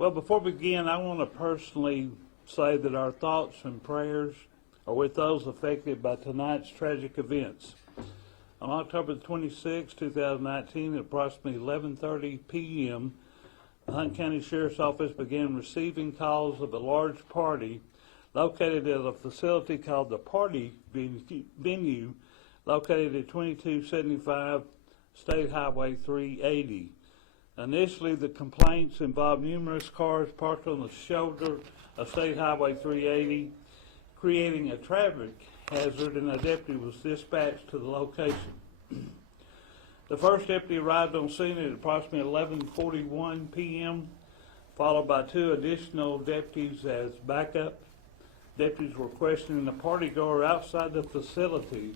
Well, before we begin, I want to personally say that our thoughts and prayers are with those affected by tonight's tragic events. On October 26, 2019, at approximately 11:30 p.m., the Hunt County Sheriff's Office began receiving calls of a large party located at a facility called the Party Venue, located at 2275 State Highway 380. Initially, the complaints involved numerous cars parked on the shoulder of State Highway 380, creating a traffic hazard, and a deputy was dispatched to the location. The first deputy arrived on scene at approximately 11:41 p.m., followed by two additional deputies as backup. Deputies were questioning the partygoer outside the facility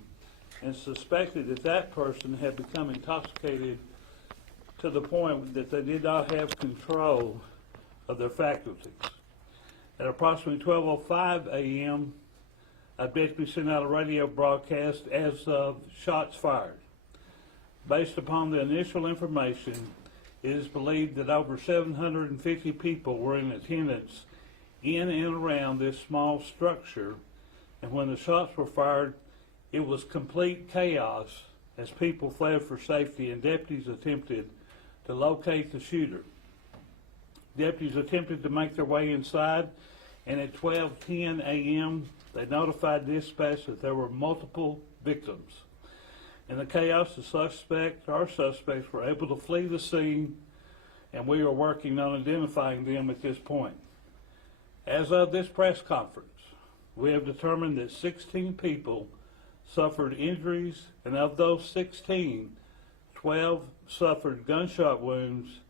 and suspected that that person had become intoxicated to the point that they did not have control of their faculties. At approximately 12:05 a.m., a deputy sent out a radio broadcast as of shots fired. Based upon the initial information, it is believed that over 750 people were in attendance in and around this small structure, and when the shots were fired, it was complete chaos as people fled for safety and deputies attempted to locate the shooter. Deputies attempted to make their way inside, and at 12:10 a.m., they notified dispatch that there were multiple victims. In the chaos, our suspects were able to flee the scene, and we are working on identifying them at this point. As of this press conference, we have determined that 16 people suffered injuries, and of those 16, 12 suffered gunshot wounds,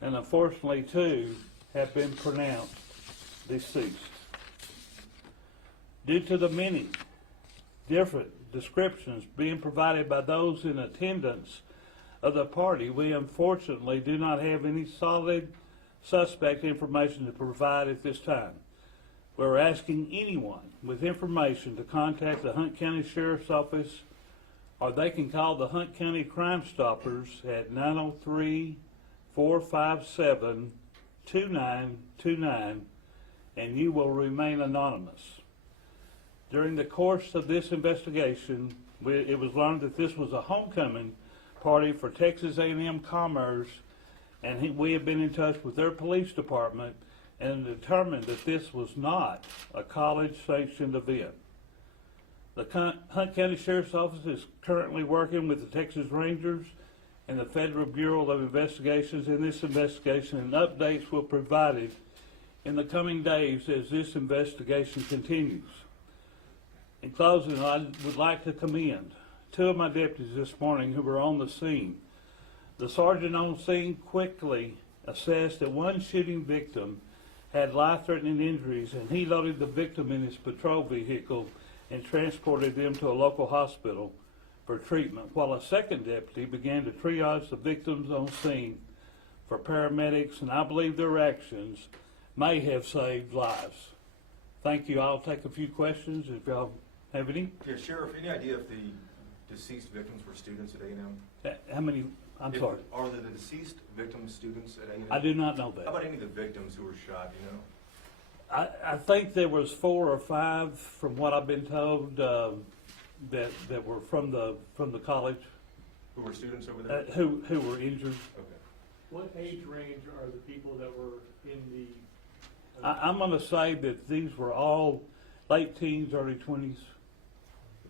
and unfortunately 2 have been pronounced deceased. Due to the many different descriptions being provided by those in attendance of the party, we unfortunately do not have any solid suspect information to provide at this time. We're asking anyone with information to contact the Hunt County Sheriff's Office, or they can call the Hunt County Crime Stoppers at 903-457-2929, and you will remain anonymous. During the course of this investigation, it was learned that this was a homecoming party for Texas A&M Commerce, and we have been in touch with their police department and determined that this was not a college-sanctioned event. The Hunt County Sheriff's Office is currently working with the Texas Rangers and the Federal Bureau of Investigations in this investigation, and updates will be provided in the coming days as this investigation continues. In closing, I would like to commend 2 of my deputies this morning who were on the scene. The sergeant on scene quickly assessed that one shooting victim had life-threatening injuries, and he loaded the victim in his patrol vehicle and transported them to a local hospital for treatment, while a second deputy began to triage the victims on scene for paramedics, and I believe their actions may have saved lives. Thank you. I'll take a few questions if y'all have any. Yeah, Sheriff, any idea if the deceased victims were students at A&M? How many? I'm sorry. Are the deceased victims students at A&M? I do not know that. How about any of the victims who were shot, you know? I think there was 4 or 5, from what I've been told, that were from the college. Who were students over there? Who were injured. Okay. What age range are the people that were in the... I'm going to say that these were all late teens, early 20s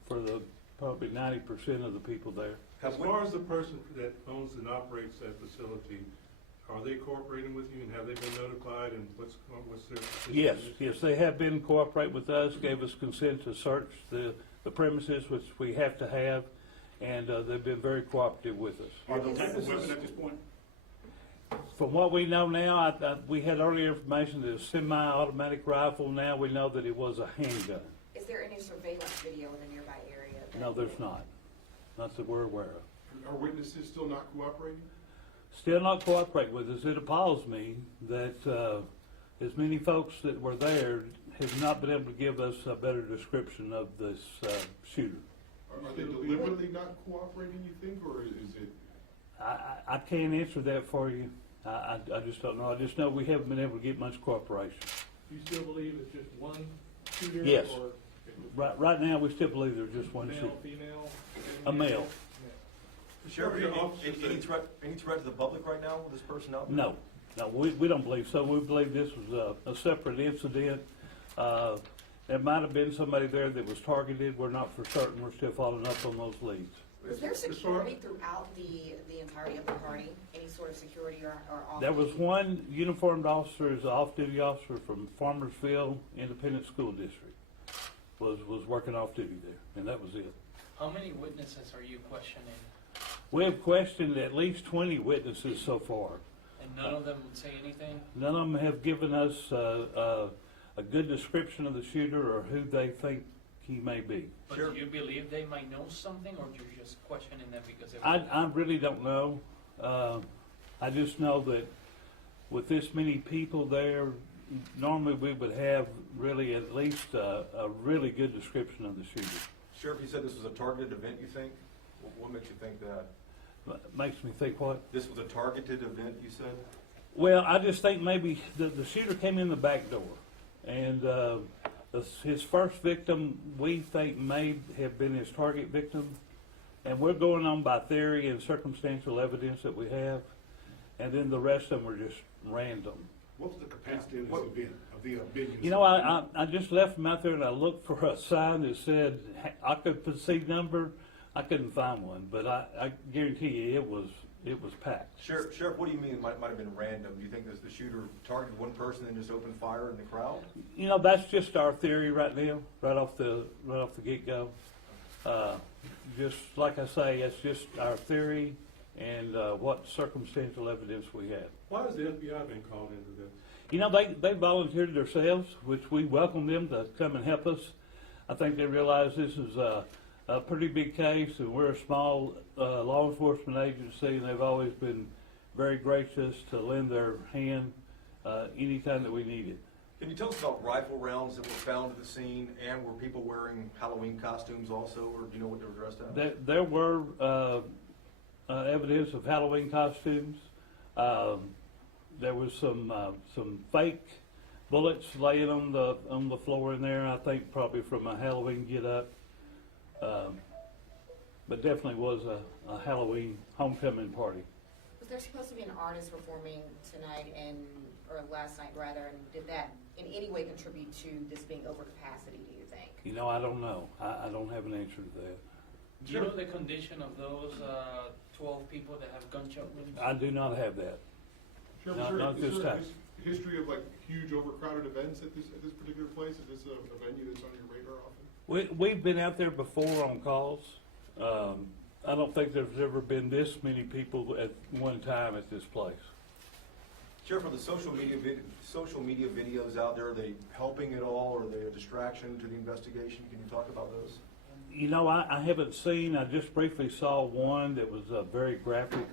for the probably 90% of the people there. As far as the person that owns and operates that facility, are they cooperating with you, and have they been notified, and what's their position? Yes, they have been cooperating with us, gave us consent to search the premises, which we have to have, and they've been very cooperative with us. Are they type of weapon at this point? From what we know now, we had earlier information that it was a semi-automatic rifle. Now we know that it was a handgun. Is there any surveillance video in the nearby area? No, there's not. Not that we're aware of. Are witnesses still not cooperating? Still not cooperating with us. It appalls me that as many folks that were there have not been able to give us a better description of this shooter. Are they deliberately not cooperating, you think, or is it? I can't answer that for you. I just don't know. I just know we haven't been able to get much cooperation. You still believe it's just one shooter? Yes. Or Right now, we still believe there's just one shooter. male, female? A male. Sheriff, Your officers any threat to the public right now with this person out there? No, we don't believe so. We believe this was a separate incident. There might have been somebody there that was targeted. We're not for certain. We're still following up on those leads. Was there security throughout the entirety of the party? Any sort of security or off? There was one uniformed officer, is an off-duty officer from Farmersville Independent School District, was working off duty there, and that was it. How many witnesses are you questioning? We have questioned at least 20 witnesses so far. And none of them would say anything? None of them have given us a good description of the shooter or who they think he may be. But Sure. do you believe they might know something, or you're just questioning them because they I really don't know. I just know that with this many people there, normally we would have really at least a really good description of the shooter. Sheriff, you said this was a targeted event, you think? What makes you think that? Makes me think what? This was a targeted event, you said? Well, I just think maybe the shooter came in the back door, and his first victim we think may have been his target victim, and we're going on by theory and circumstantial evidence that we have, and then the rest of them are just random. What was the capacity of this event, of the venues? You know, I just left them out there and I looked for a sign that said occupancy number. I couldn't find one, but I guarantee you it was packed. Sheriff, what do you mean it might have been random? Do you think the shooter targeted one person and just opened fire in the crowd? You know, that's just our theory right now, right off the get-go. Just like I say, it's just our theory and what circumstantial evidence we have. Why has the FBI been called into this? You know, they volunteered themselves, which we welcome them to come and help us. I think they realize this is a pretty big case, and we're a small law enforcement agency, and they've always been very gracious to lend their hand anytime that we need it. Can you tell us about rifle rounds that were found at the scene, and were people wearing Halloween costumes also, or do you know what they were dressed as? There were evidence of Halloween costumes. There was some fake bullets laying on the floor in there. I think probably from a Halloween get-up, but definitely was a Halloween homecoming party. Was there supposed to be an artist performing tonight or last night rather, and did that in any way contribute to this being over capacity, do you think? You know, I don't know. I don't have an answer to that. Do you know the condition of those 12 people that have gunshot wounds? I do not have that. Sure, Not- sure. not Is this there a time. history of like huge overcrowded events at this particular place? Is this a venue that's on your radar often? We've been out there before on calls. I don't think there's ever been this many people at one time at this place. Sheriff, are the social media videos out there, are they helping at all, or are they a distraction to the investigation? Can you talk about those? You know, I haven't seen, I just briefly saw one that was a very graphic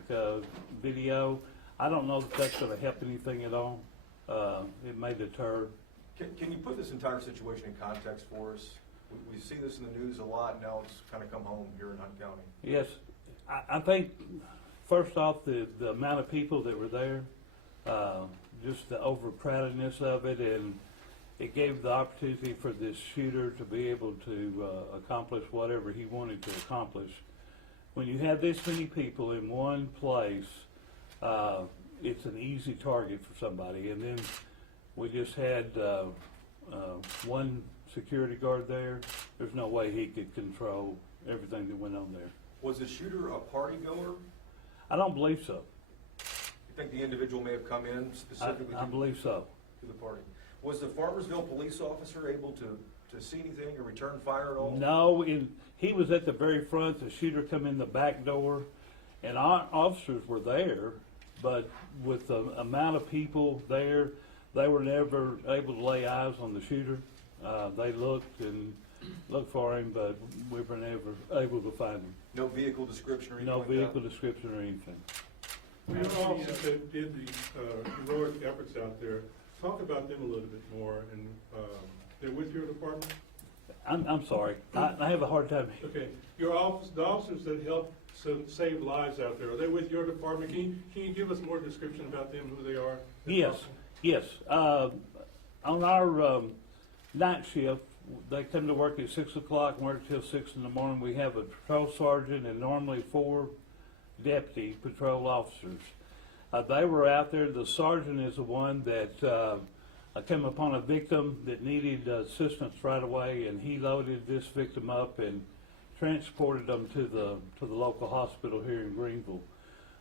video. I don't know if that's going to help anything at all. It may deter. Can you put this entire situation in context for us? We see this in the news a lot, now it's kind of come home here in Hunt County. Yes, I think, first off, the amount of people that were there, just the overcrowdedness of it, and it gave the opportunity for this shooter to be able to accomplish whatever he wanted to accomplish. When you have this many people in one place, it's an easy target for somebody. And then we just had one security guard there. There's no way he could control everything that went on there. Was the shooter a party goer? I don't believe so. You think the individual may have come in specifically I believe so. to the party? Was the Farmersville police officer able to see anything or return fire at all? No, he was at the very front. The shooter come in the back door, and our officers were there, but with the amount of people there, they were never able to lay eyes on the shooter. They looked for him, but we were never able to find him. No vehicle description or anything No like vehicle that? description or anything. Well, your officers that did these heroic efforts out there, talk about them a little bit more, and they're with your department? I'm sorry. I have a hard time. Okay, the officers that helped save lives out there. Are they with your department? Can you give us more description about them, who they are? Yes, yes. On our night shift, they come to work at 6 o'clock and work till 6 in the morning. We have a patrol sergeant and normally 4 deputy patrol officers. They were out there. The sergeant is the one that came upon a victim that needed assistance right away, and he loaded this victim up and transported them to the local hospital here in Greenville.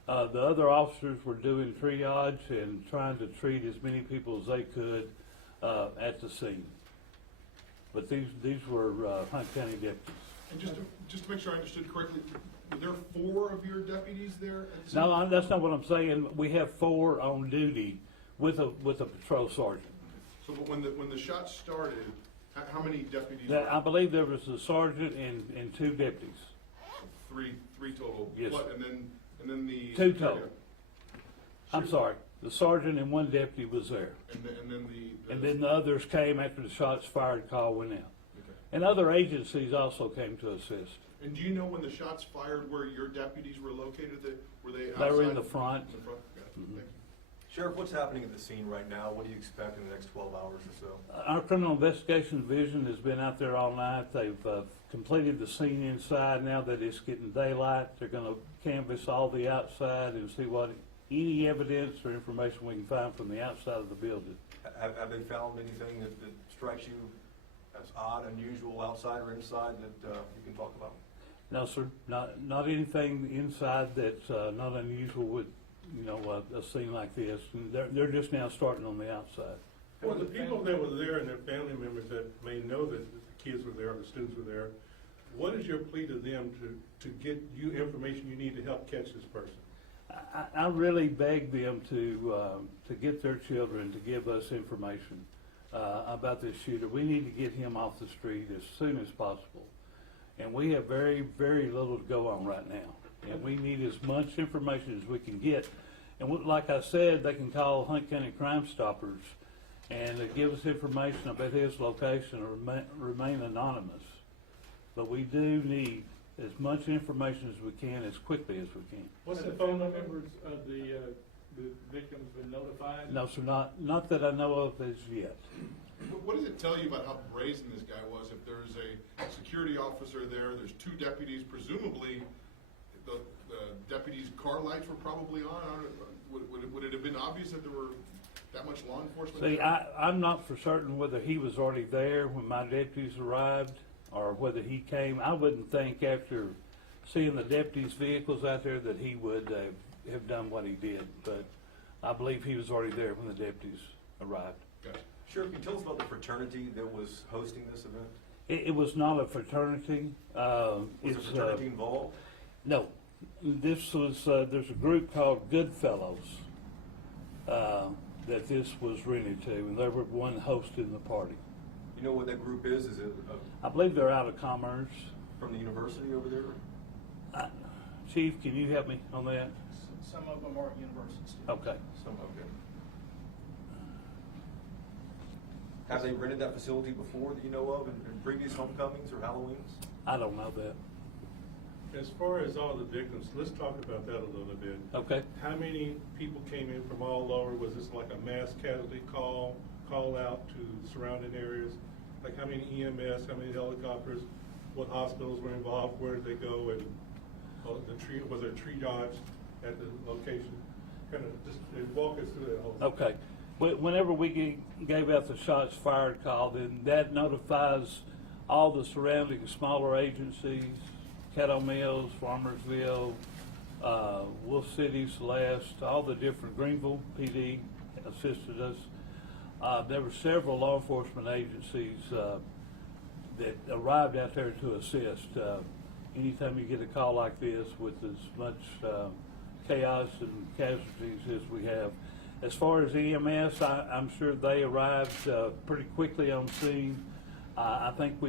The other officers were doing triage and trying to treat as many people as they could at the scene. But these were Hunt County deputies. And just to make sure I understood correctly, were there 4 of your deputies there at the scene? No, that's not what I'm saying. We have 4 on duty with a patrol sergeant. So but when the shot started, how many deputies? I believe there was a sergeant and 2 deputies. Three total. Yes. And then the 2 total. I'm sorry. The sergeant and 1 deputy was there. And then And then the others came after the shots fired call went out. Okay. And other agencies also came to assist. And do you know when the shots fired where your deputies were located? Were they outside? They were in the front. In the front? Got it. Mhm. Thank you. Sheriff, what's happening at the scene right now? What do you expect in the next 12 hours or so? Our criminal investigation division has been out there all night. They've completed the scene inside. Now that it's getting daylight, they're going to canvass all the outside and see what any evidence or information we can find from the outside of the building. Have they found anything that strikes you as odd, unusual, outside or inside that you can talk about? No, sir, not anything inside that's not unusual with, a scene like this. And they're just now starting on the outside. For the people that were there and their family members that may know that the kids were there, or the students were there, what is your plea to them to get you information you need to help catch this person? I really beg them to get their children to give us information about this shooter. We need to get him off the street as soon as possible. And we have very, very little to go on right now. And we need as much information as we can get. And like I said, they can call Hunt County Crime Stoppers and give us information about his location or remain anonymous. But we do need as much information as we can, as quickly as we can. What's the Have phone family number? members of the victims been notified? No, sir, not that I know of as yet. What does it tell you about how brazen this guy was? If there's a security officer there's 2 deputies, presumably the deputies' car lights were probably on. Would it have been obvious that there were that much law enforcement See, there? I'm not for certain whether he was already there when my deputies arrived or whether he came. I wouldn't think after seeing the deputies' vehicles out there that he would have done what he did, but I believe he was already there when the deputies arrived. Gotcha. Sheriff, can you tell us about the fraternity that was hosting this event? It was not a fraternity. Was the fraternity involved? No. This was, there's a group called Goodfellows that this was rented to, and they were one hosting the party. You know what that group is? Is it I believe they're out of Commerce. from the university over there? Chief, can you help me on that? Some of them are universities. Okay. Okay. Have they rented that facility before that you know of in previous homecomings or Halloweens? I don't know that. As far as all the victims, let's talk about that a little bit. Okay. How many people came in from all over? Was this like a mass casualty call out to surrounding areas? Like how many EMS, how many helicopters, what hospitals were involved, where did they go, and was there triage at the location? Kind of just walk us through that whole. Okay. Whenever we gave out the shots fired call, then that notifies all the surrounding smaller agencies, Caddo Mills, Farmersville, Wolf City, Celeste, all the different, Greenville PD assisted us. There were several law enforcement agencies that arrived out there to assist. Anytime you get a call like this with as much chaos and casualties as we have. As far as EMS, I'm sure they arrived pretty quickly on scene. I think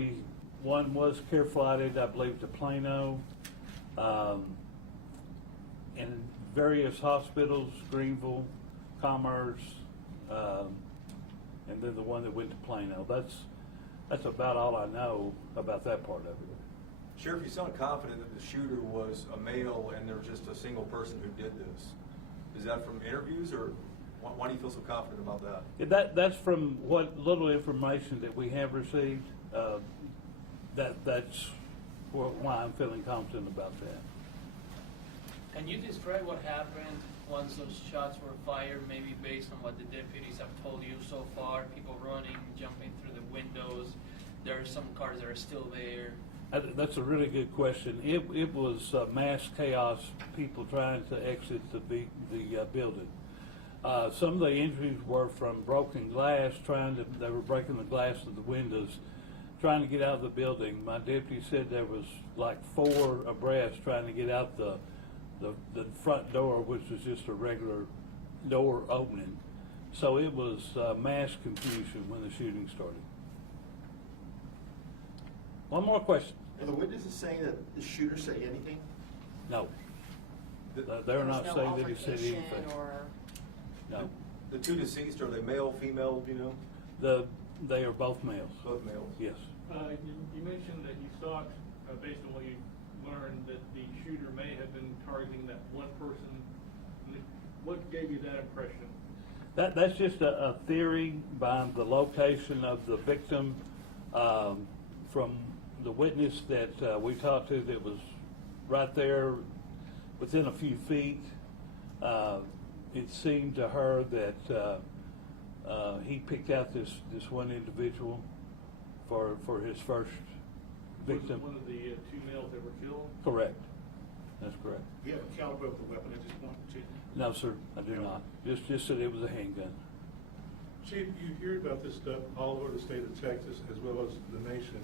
one was care flighted, I believe, to Plano, and various hospitals, Greenville, Commerce, and then the one that went to Plano. That's about all I know about that part of it. Sheriff, you sound confident that the shooter was a male and there's just a single person who did this. Is that from interviews, or why do you feel so confident about that? Yeah, that's from what little information that we have received. That's why I'm feeling confident about that. Can you describe what happened once those shots were fired, maybe based on what the deputies have told you so far? People running, jumping through the windows. There are some cars that are still there. That's a really good question. It was mass chaos, people trying to exit the building. Some of the injuries were from broken glass, they were breaking the glass of the windows, trying to get out of the building. My deputy said there was like 4 abreast trying to get out the front door, which was just a regular door opening. So it was mass confusion when the shooting started. One more question. Are the witnesses saying that the shooter say anything? No. The- They're not There's no saying that he said altercation anything. or- No. The 2 deceased, are they male, female, do you know? They are both males. Both males? Yes. You mentioned that you thought, based on what you learned, that the shooter may have been targeting that one person. What gave you that impression? That's just a theory by the location of the victim, from the witness that we talked to that was right there within a few feet. It seemed to her that he picked out this one individual for his first victim. Was it one of the 2 males that were killed? Correct. That's correct. Do you have a caliber of the weapon at this point, Chief? No, sir, I do not. Just that it was a handgun. Chief, you hear about this stuff all over the state of Texas as well as the nation.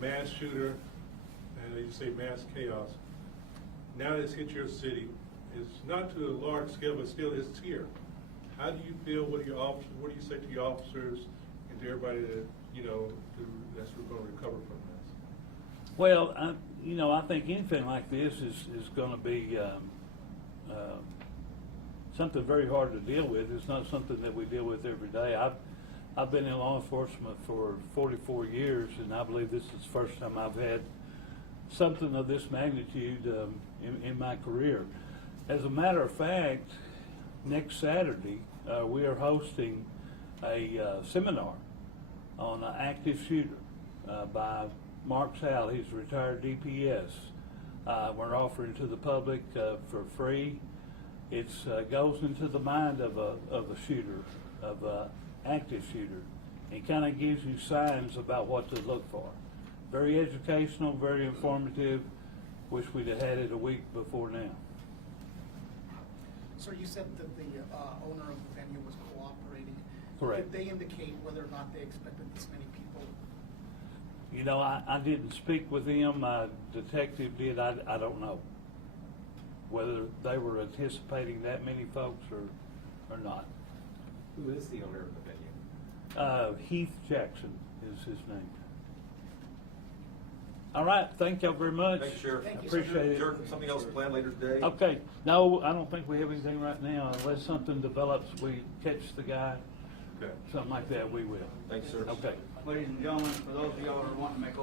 Mass shooter, and you say mass chaos. Now that it's hit your city, it's not to a large scale, but still it's here. How do you feel? What do you say to your officers and to everybody that, that's going to recover from this? Well, I think anything like this is going to be something very hard to deal with. It's not something that we deal with every day. I've been in law enforcement for 44 years, and I believe this is the first time I've had something of this magnitude in my career. As a matter of fact, next Saturday, we are hosting a seminar on an active shooter by Mark Sal. He's a retired DPS. We're offering to the public for free. It goes into the mind of a shooter, of an active shooter. It kind of gives you signs about what to look for. Very educational, very informative. Wish we'd have had it a week before now. Sir, you said that the owner of the venue was cooperating. Correct. Did they indicate whether or not they expected this many people? I didn't speak with him. My detective did. I don't know whether they were anticipating that many folks or not. Who is the owner of the venue? Heath Jackson is his name. All right, thank y'all very much. Thank you, Sheriff. Thank you, sir. Appreciate Is there it. something else planned later today? Okay, no, I don't think we have anything right now. Unless something develops, we catch the guy, Okay. something like that, we will. Thank you, sir. Okay. Ladies and gentlemen, for those of y'all that are wanting to make